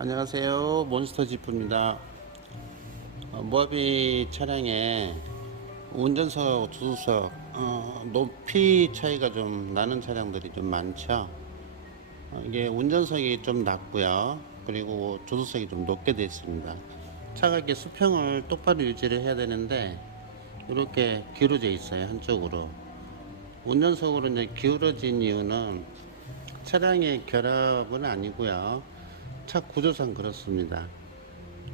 안녕하세요, 몬스터 지프입니다. 모하비 차량에 운전석, 조수석 높이 차이가 좀 나는 차량들이 좀 많죠. 이게 운전석이 좀 낮고요, 그리고 조수석이 좀 높게 되어 있습니다. 차가 이렇게 수평을 똑바로 유지를 해야 되는데 이렇게 기울어져 있어요, 한쪽으로. 운전석으로 이제 기울어진 이유는 차량의 결합은 아니고요, 차 구조상 그렇습니다.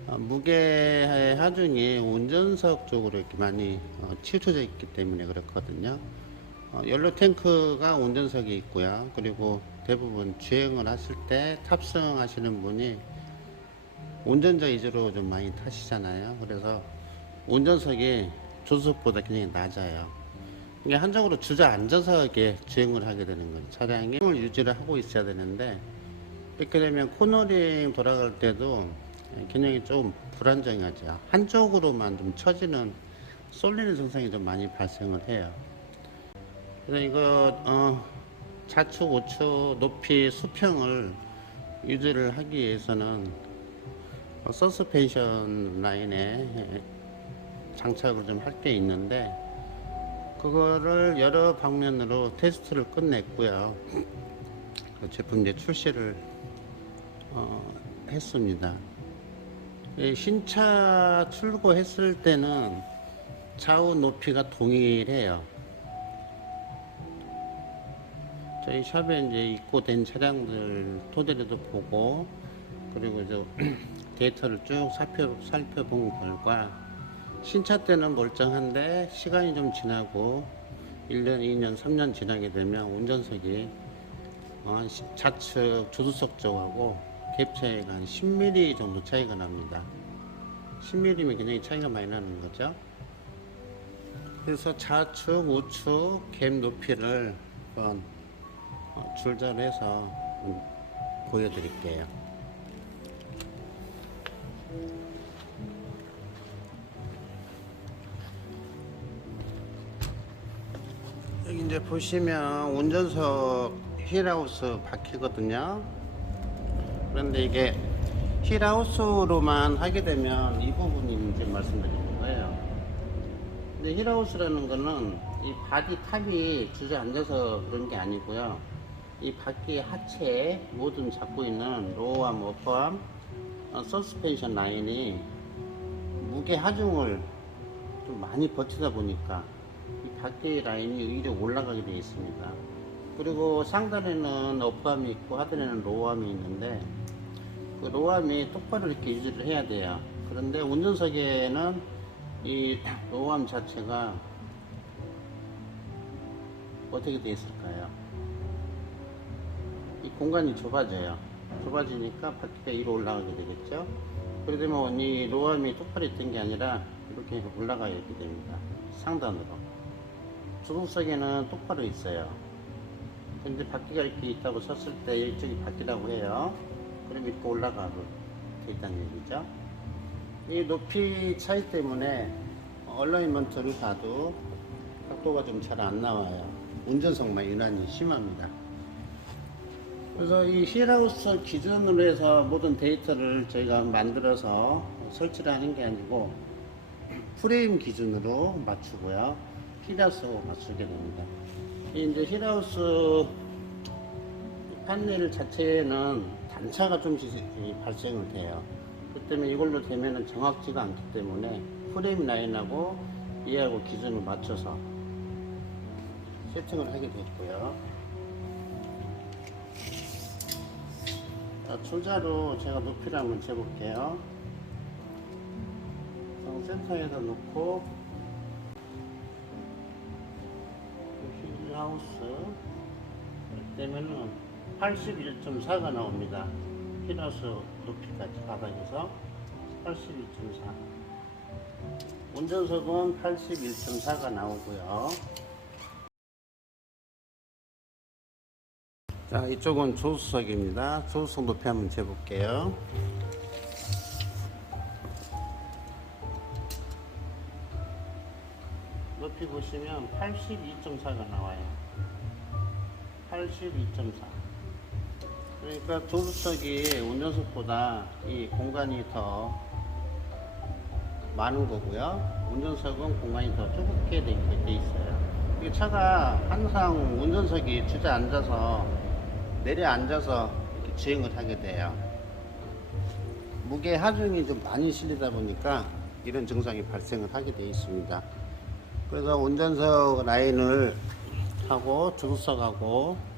무게의 하중이 운전석 쪽으로 이렇게 많이 치우쳐져 있기 때문에 그렇거든요. 연료 탱크가 운전석에 있고요. 그리고 대부분 주행을 하실 때 탑승하시는 분이 운전자 위주로 좀 많이 타시잖아요. 그래서 운전석이 조수석보다 굉장히 낮아요. 이게 한쪽으로 주저앉아서 이렇게 주행을 하게 되는 거예요. 차량이 을 유지를 하고 있어야 되는데 이렇게 되면 코너링 돌아갈 때도 굉장히 좀 불안정하죠. 한쪽으로만 좀 처지는 쏠리는 증상이 좀 많이 발생을 해요. 그래서 이거 좌측 우측 높이 수평을 유지를 하기 위해서는 서스펜션 라인에 장착을 좀 할 게 있는데 그거를 여러 방면으로 테스트를 끝냈고요. 그 제품 이제 출시를 했습니다. 신차 출고했을 때는 좌우 높이가 동일해요. 저희 샵에 이제 입고된 차량들 토대로도 보고, 그리고 이제 데이터를 쭉 살펴본 결과 신차 때는 멀쩡한데 시간이 좀 지나고 1년, 2년, 3년 지나게 되면 운전석이 좌측 조수석 쪽하고 갭 차이가 한 10mm 정도 차이가 납니다. 10mm면 굉장히 차이가 많이 나는 거죠. 그래서 좌측, 우측 갭 높이를 한번 줄절해서 보여드릴게요. 여기 이제 보시면 운전석 휠하우스 바퀴거든요. 그런데 이게 힐하우스로만 하게 되면 이 부분이 이제 말씀드리는 거예요. 근데 힐하우스라는 거는 이 바디 탑이 주저앉아서 그런 게 아니고요. 이 바퀴 하체에 모든 잡고 있는 로어암, 어퍼암, 서스펜션 라인이 무게 하중을 좀 많이 버티다 보니까 이 바퀴 라인이 위로 올라가게 되어 있습니다. 그리고 상단에는 어퍼암이 있고 하단에는 로어암이 있는데 그 로암이 똑바로 이렇게 유지를 해야 돼요. 그런데 운전석에는 이 로암 자체가 어떻게 되어 있을까요? 이 공간이 좁아져요. 좁아지니까 바퀴가 위로 올라가게 되겠죠. 그러게 되면 이 로암이 똑바로 있던 게 아니라 이렇게 올라가게 됩니다. 상단으로. 조수석에는 똑바로 있어요. 근데 바퀴가 이렇게 있다고 섰을 때 이쪽이 바퀴라고 해요. 그럼 이렇게 올라가고 돼 있다는 얘기죠. 이 높이 차이 때문에 얼라이먼트를 봐도 각도가 좀 잘 안 나와요. 운전석만 유난히 심합니다. 그래서 이 힐하우스 기준으로 해서 모든 데이터를 저희가 만들어서 설치를 하는 게 아니고 프레임 기준으로 맞추고요. 힐하우스 맞추게 됩니다. 이제 힐하우스 판넬 자체는 단차가 좀씩 발생을 돼요. 그 때문에 이걸로 되면은 정확지가 않기 때문에 프레임 라인하고 얘하고 기준을 맞춰서 세팅을 하게 됐고요. 자, 줄자로 제가 높이를 한번 재볼게요. 센터에다 놓고 힐하우스 되면은 81.4가 나옵니다. 힐하우스 높이까지 바닥에서 81.4. 운전석은 81.4가 나오고요. 자, 이쪽은 조수석입니다. 조수석 높이 한번 재볼게요. 높이 보시면 82.4가 나와요. 82.4. 그러니까 조수석이 운전석보다 이 공간이 더 많은 거고요. 운전석은 공간이 더 좁게 돼 있어요. 이 차가 항상 운전석이 주저앉아서 내려앉아서 이렇게 주행을 하게 돼요. 무게 하중이 좀 많이 실리다 보니까 이런 증상이 발생을 하게 되어 있습니다. 그래서 운전석 라인을 하고 조수석하고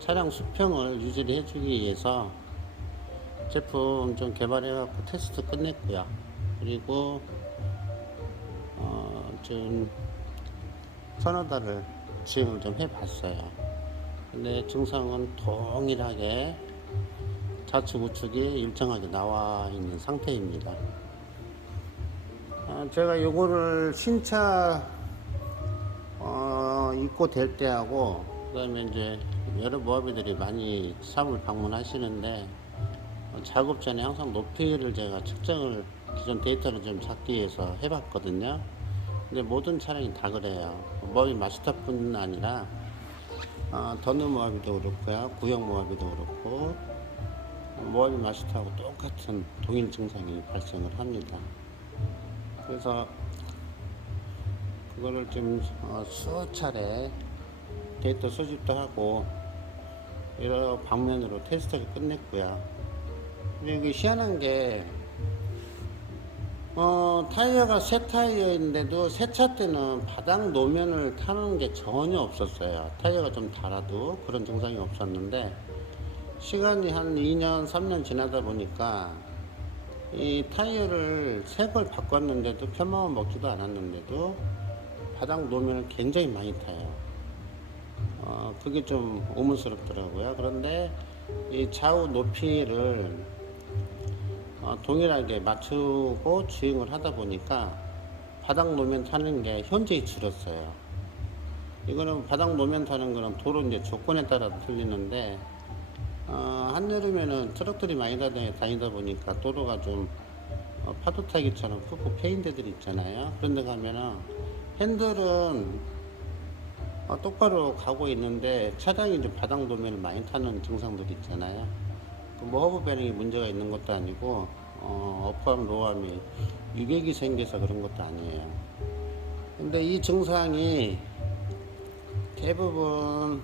차량 수평을 유지를 해주기 위해서 제품 좀 개발해 갖고 테스트 끝냈고요. 그리고 좀 서너 달을 주행을 좀 해봤어요. 근데 증상은 동일하게 좌측 우측이 일정하게 나와 있는 상태입니다. 제가 요거를 신차 입고 될 때하고 그 다음에 이제 여러 모하비들이 많이 사무를 방문하시는데 작업 전에 항상 높이를 제가 측정을 기존 데이터를 좀 잡기 위해서 해봤거든요. 근데 모든 차량이 다 그래요. 모하비 마스터뿐 아니라 더느 모하비도 그렇고요, 구형 모하비도 그렇고 모하비 마스터하고 똑같은 동일 증상이 발생을 합니다. 그래서 그거를 좀 수차례 데이터 수집도 하고 여러 방면으로 테스트를 끝냈고요. 그리고 희한한 게 타이어가 새 타이어인데도 새 차 때는 바닥 노면을 타는 게 전혀 없었어요. 타이어가 좀 달아도 그런 증상이 없었는데 시간이 한 2년 3년 지나다 보니까 이 타이어를 새 걸 바꿨는데도 편마음 먹지도 않았는데도 바닥 노면을 굉장히 많이 타요. 그게 좀 의문스럽더라고요. 그런데 이 좌우 높이를 동일하게 맞추고 주행을 하다 보니까 바닥 노면 타는 게 현저히 줄었어요. 이거는 바닥 노면 타는 거는 도로 이제 조건에 따라 틀리는데 한여름에는 트럭들이 많이 다니다 보니까 도로가 좀 파도 타기처럼 푹푹 패인 데들 있잖아요. 그런 데 가면은 핸들은 똑바로 가고 있는데 차량이 좀 바닥 노면을 많이 타는 증상들이 있잖아요. 뭐 허브 베링이 문제가 있는 것도 아니고 업함 로함이 유격이 생겨서 그런 것도 아니에요. 근데 이 증상이 대부분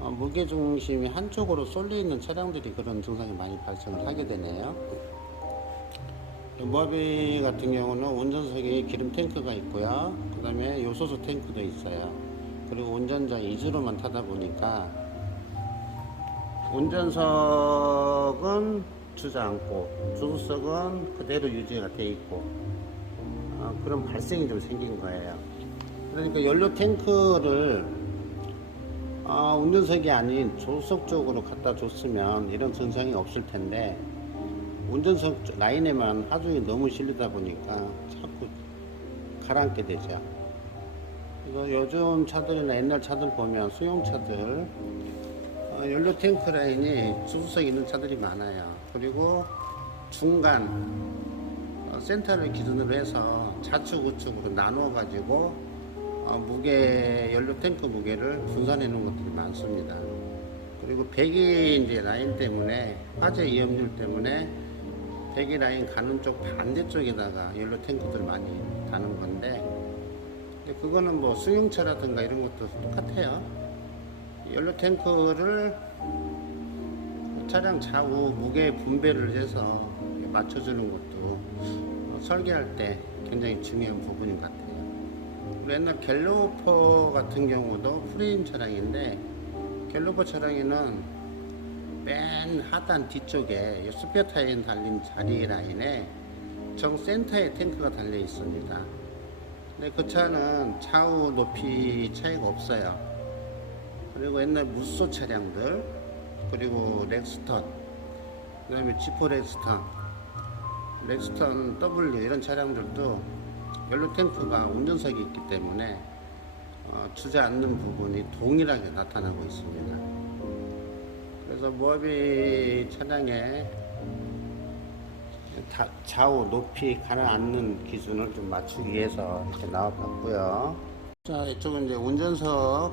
무게중심이 한쪽으로 쏠려 있는 차량들이 그런 증상이 많이 발생을 하게 되네요. 모하비 같은 경우는 운전석에 기름 탱크가 있고요. 그 다음에 요소수 탱크도 있어요. 그리고 운전자 위주로만 타다 보니까 운전석은 주저앉고 조수석은 그대로 유지가 돼 있고 그런 발생이 좀 생긴 거예요. 그러니까 연료 탱크를 운전석이 아닌 조수석 쪽으로 갖다 줬으면 이런 증상이 없을 텐데 운전석 라인에만 하중이 너무 실리다 보니까 자꾸 가라앉게 되죠. 그래서 요즘 차들이나 옛날 차들 보면 수용차들 연료 탱크 라인이 조수석에 있는 차들이 많아요. 그리고 중간 센터를 기준으로 해서 좌측 우측으로 나누어 가지고 연료 탱크 무게를 분산해 놓은 것들이 많습니다. 그리고 배기 이제 라인 때문에 화재 위험률 때문에 배기 라인 가는 쪽 반대쪽에다가 연료 탱크들 많이 다는 건데 그거는 뭐 승용차라든가 이런 것도 똑같아요. 연료 탱크를 차량 좌우 무게 분배를 해서 맞춰주는 것도 설계할 때 굉장히 중요한 부분인 것 같아요. 옛날 갤로퍼 같은 경우도 프레임 차량인데 갤로퍼 차량에는 맨 하단 뒤쪽에 스페어 타이어 달린 자리 라인에 정 센터에 탱크가 달려 있습니다. 근데 그 차는 좌우 높이 차이가 없어요. 그리고 옛날 무쏘 차량들, 그리고 렉스턴, 그 다음에 지포 렉스턴 W 이런 차량들도 연료 탱크가 운전석에 있기 때문에 주저앉는 부분이 동일하게 나타나고 있습니다. 그래서 모하비 차량의 좌우 높이 가라앉는 기준을 좀 맞추기 위해서 이렇게 나와봤고요. 자, 이쪽은 이제 운전석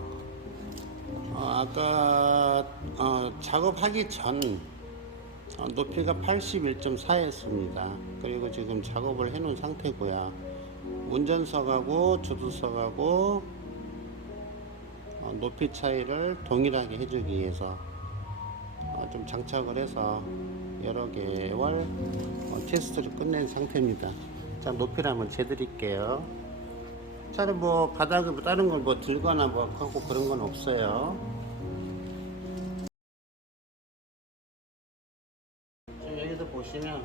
아까 작업하기 전 높이가 81.4였습니다. 그리고 지금 작업을 해 놓은 상태고요. 운전석하고 조수석하고 높이 차이를 동일하게 해주기 위해서 좀 장착을 해서 여러 개월 테스트를 끝낸 상태입니다. 자, 높이를 한번 재드릴게요. 차는 뭐 바닥에 뭐 다른 걸 뭐 들거나 뭐 하고 그런 건 없어요. 여기서 보시면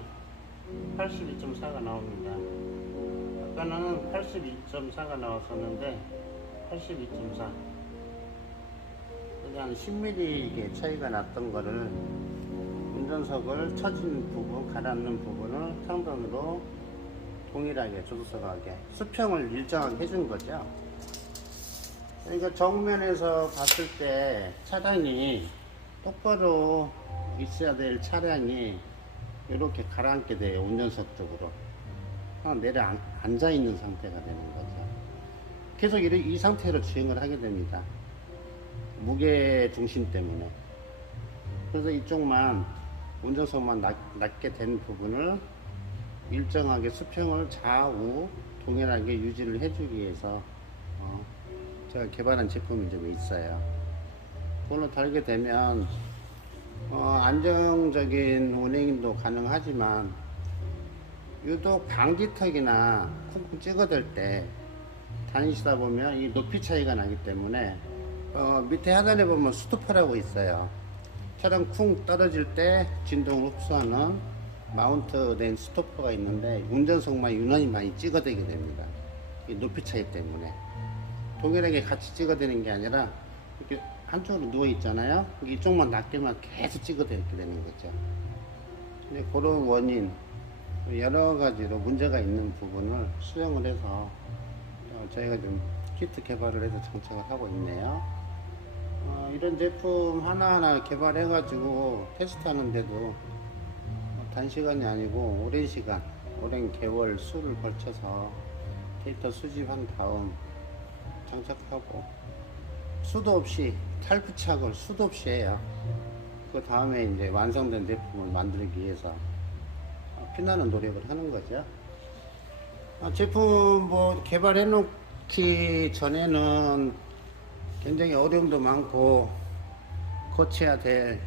82.4가 나옵니다. 아까는 82.4가 나왔었는데 82.4. 그냥 10mm 차이가 났던 거를 운전석을 처진 부분, 가라앉는 부분을 상단으로 동일하게 조수석하게 수평을 일정하게 해준 거죠. 그러니까 정면에서 봤을 때 차량이 똑바로 있어야 될 차량이 이렇게 가라앉게 돼요. 운전석 쪽으로 내려 앉아 있는 상태가 되는 거죠. 계속 이 상태로 주행을 하게 됩니다. 무게 중심 때문에. 그래서 이쪽만 운전석만 낮게 된 부분을 일정하게 수평을 좌우 동일하게 유지를 해주기 위해서 제가 개발한 제품이 좀 있어요. 그걸로 달게 되면 안정적인 운행도 가능하지만 유독 방지턱이나 쿵쿵 찍어댈 때 다니시다 보면 이 높이 차이가 나기 때문에 밑에 하단에 보면 스토퍼라고 있어요. 차량 쿵 떨어질 때 진동을 흡수하는 마운트 된 스토퍼가 있는데 운전석만 유난히 많이 찍어대게 됩니다. 이 높이 차이 때문에. 동일하게 같이 찍어대는 게 아니라 이렇게 한쪽으로 누워 있잖아요. 이쪽만 낮게만 계속 찍어대게 되는 거죠. 근데 그런 원인 여러 가지로 문제가 있는 부분을 수정을 해서 저희가 좀 키트 개발을 해서 장착을 하고 있네요. 이런 제품 하나하나 개발해 가지고 테스트 하는데도 단시간이 아니고 오랜 시간, 오랜 개월 수를 걸쳐서 데이터 수집한 다음 장착하고 수도 없이 탈부착을 수도 없이 해요. 그 다음에 이제 완성된 제품을 만들기 위해서 피나는 노력을 하는 거죠. 제품 뭐 개발해 놓기 전에는 굉장히 어려움도 많고 거쳐야 될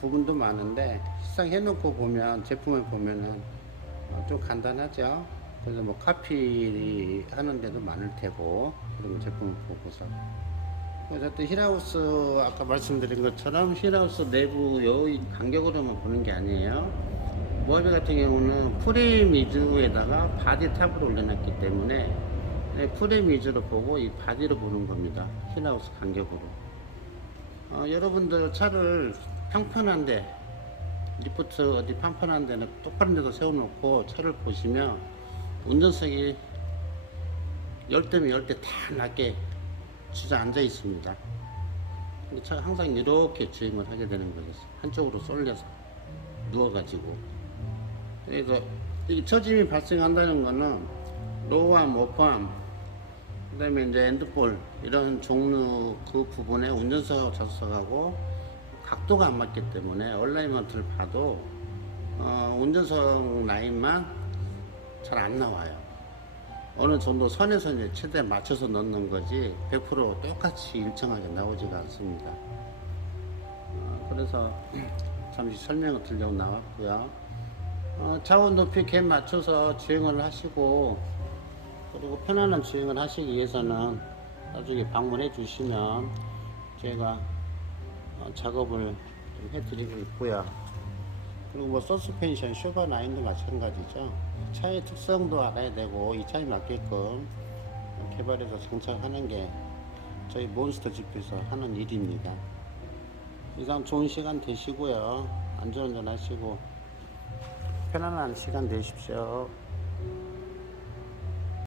부분도 많은데 실상 해놓고 보면 제품을 보면은 좀 간단하죠. 그래서 뭐 카피 하는 데도 많을 테고 그런 제품을 보고서 그래서 또 힐하우스 아까 말씀드린 것처럼 힐하우스 내부 여의 간격으로만 보는 게 아니에요. 모하베 같은 경우는 프레임 위주에다가 바디 탑을 올려놨기 때문에 프레임 위주로 보고 이 바디로 보는 겁니다. 힐하우스 간격으로. 여러분들 차를 평평한데 리프트 어디 평평한 데는 똑바른 데도 세워놓고 차를 보시면 운전석이 열대면 열대 다 낮게 주저앉아 있습니다. 근데 차가 항상 이렇게 주행을 하게 되는 거예요. 한쪽으로 쏠려서 누워가지고. 그래서 이 처짐이 발생한다는 거는 로우암, 오프암, 그 다음에 이제 엔드볼 이런 종류 그 부분에 운전석 좌석하고 각도가 안 맞기 때문에 얼라이먼트를 봐도 운전석 라인만 잘 안 나와요. 어느 정도 선에서 이제 최대한 맞춰서 넣는 거지 100% 똑같이 일정하게 나오지가 않습니다. 그래서 잠시 설명을 드리려고 나왔고요. 차원 높이 갭 맞춰서 주행을 하시고 그리고 편안한 주행을 하시기 위해서는 나중에 방문해 주시면 제가 작업을 해드리고 있고요. 그리고 뭐 서스펜션, 쇼바 라인도 마찬가지죠. 차의 특성도 알아야 되고 이 차에 맞게끔 개발해서 장착하는 게 저희 몬스터 집에서 하는 일입니다. 이상 좋은 시간 되시고요. 안전운전 하시고 편안한 시간 되십시오.